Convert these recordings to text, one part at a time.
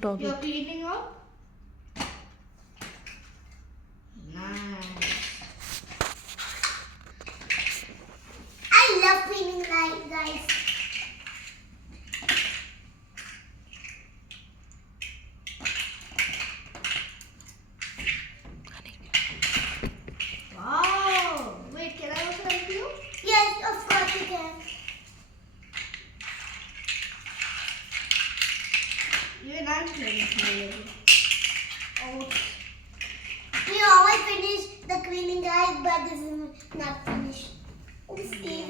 top You're it. cleaning up? Nice. I love cleaning guys. Wow. Wait, can I also help you? Yes, of course you can. Even I'm cleaning my Oh. We always finish the cleaning guys, but this is not finished. Oopsie,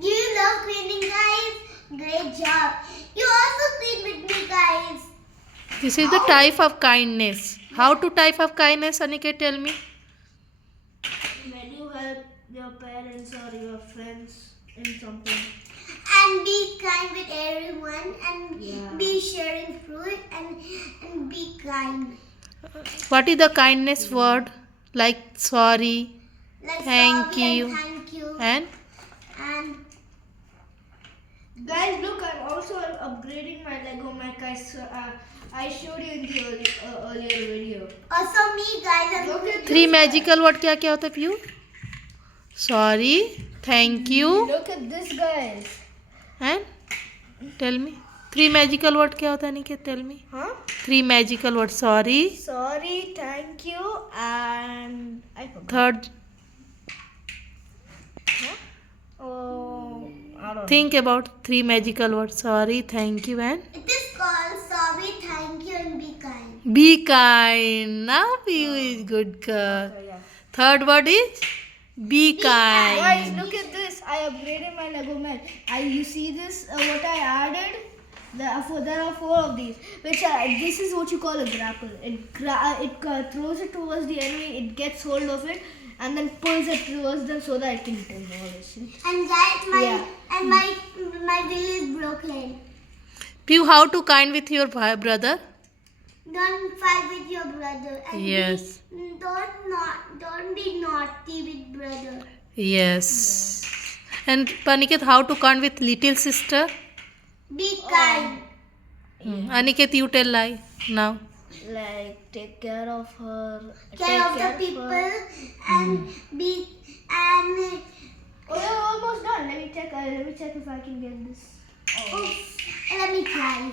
do you love cleaning guys? Great job. You also clean with me guys. This is the type of kindness. How to type of kindness, Aniket, tell me? When you help your parents or your friends in something. And be kind with everyone and Yeah. be sharing food and be kind. What is the kindness word? Like sorry Like Thank sorry you. and thank you. and Guys, look, I'm also upgrading my Lego mech. I showed you in the earlier video. Also me guys. I'm Look at three this magical word क्या क्या होता है PU? Sorry, thank you guy. Look at this, guys. and tell me. Three magical word क्या होता है Aniket? Tell me. Huh? Three magical word. Sorry. Sorry, thank you, and I forgot. Third, Oh, I don't think about three magical words. Sorry, thank you, and It is called sorry, thank you and be kind. be kind. Now Piyuu is good girl. know. Yeah. Third word is be kind. Guys, kind. look at this. I upgraded my Lego mech. You see this? What I added? There are 4 of these. This is what you call a grapple. It throws it towards the enemy. It gets hold of it and then pulls it towards them so that it can demolish it. And guys, Yeah. my wheel is broken. Piyuu, how to kind with your brother? Don't fight with your brother. And Yes. Don't be naughty with brother. Yes. And Aniket, how to kind with little sister? Be kind. Aniket, you tell lie now. Like, take care of her. Care of the people and be and Oh, you're almost done. Let me check if I can get this. oh, let me try.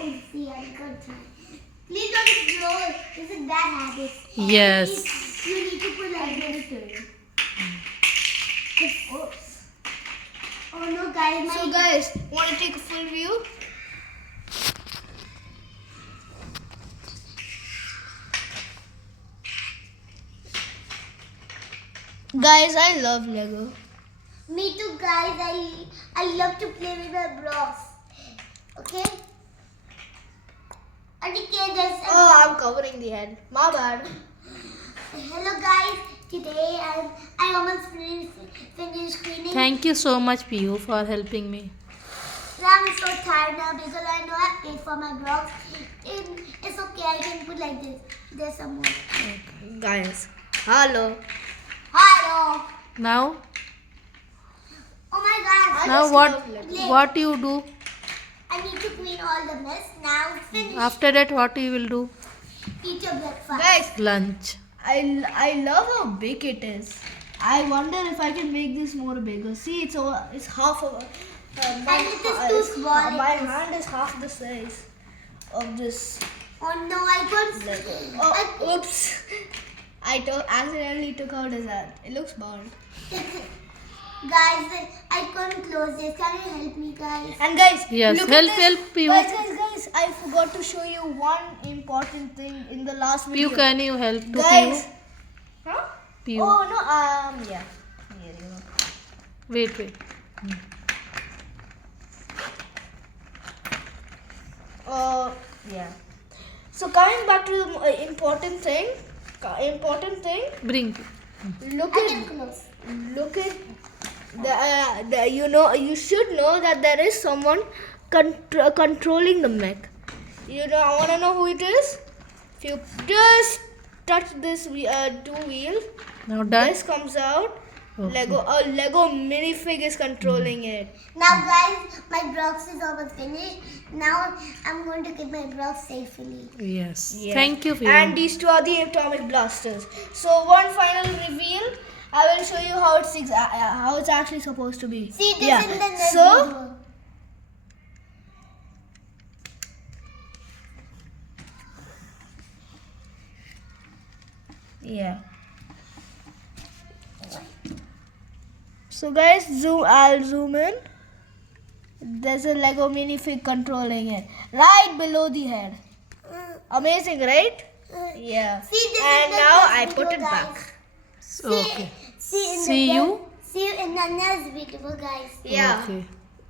Oh, see, I got try. Please don't blow. This is bad habit. Yes. You need to put like this. to you. Oops. Oh no, guys, So, guys, want to take a full view? Guys, I love Lego. me too, guys. I love to play with my bros. Okay. Okay, there's Oh, I'm covering the head. My bad. hello, guys. Today I almost finished cleaning. Thank you so much, Piyuu, for helping me. I'm so tired now because I know I paid for my blocks. It's okay, I can put like this. There's some more. Guys, hello. Hello. Now, Oh my god. now just what? love Lego. What you do? I need to clean all the mess. Now finish. After that, what you will do? Eat your breakfast. Guys, Lunch. I love how big it is. I wonder if I can make this more bigger. See, it's half of. And it is too small, My it is. hand is half the size of this Oh no, I can't. Lego. Oh, oops! Accidentally took out his hand. It looks bald. Guys, I can't close this. Can you help me, guys? And guys, Yes, look help, at this. help, Piyuu. Guys, I forgot to show you one important thing in the last video. Piyuu, can you help to Guys, Piyuu? huh? Piyuu. Oh no, yeah. Here you go. Wait. Yeah. So coming back to the important thing, Bring. look I can at close. you should know that there is someone controlling the mech. I want to know who it is. If you just touch this two wheel, Now done. this comes out Okay. Lego minifig is controlling it. Now, guys, my box is almost finished. Now, I'm going to get my box safely. Yes. Yeah. Thank you, Fiona. And these two are the atomic blasters. So one final reveal. I will show you how it's actually supposed to be. See this Yeah. in the next So video. yeah. So guys, I'll zoom in. There's a Lego minifig controlling it right below the head. Amazing, right? Yeah. See this And in the now next I video, put it guys. back. Okay. See you. See you in the next video, guys. Yeah. Okay.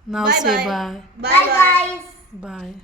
Now Bye say bye. bye. Bye, guys. Bye.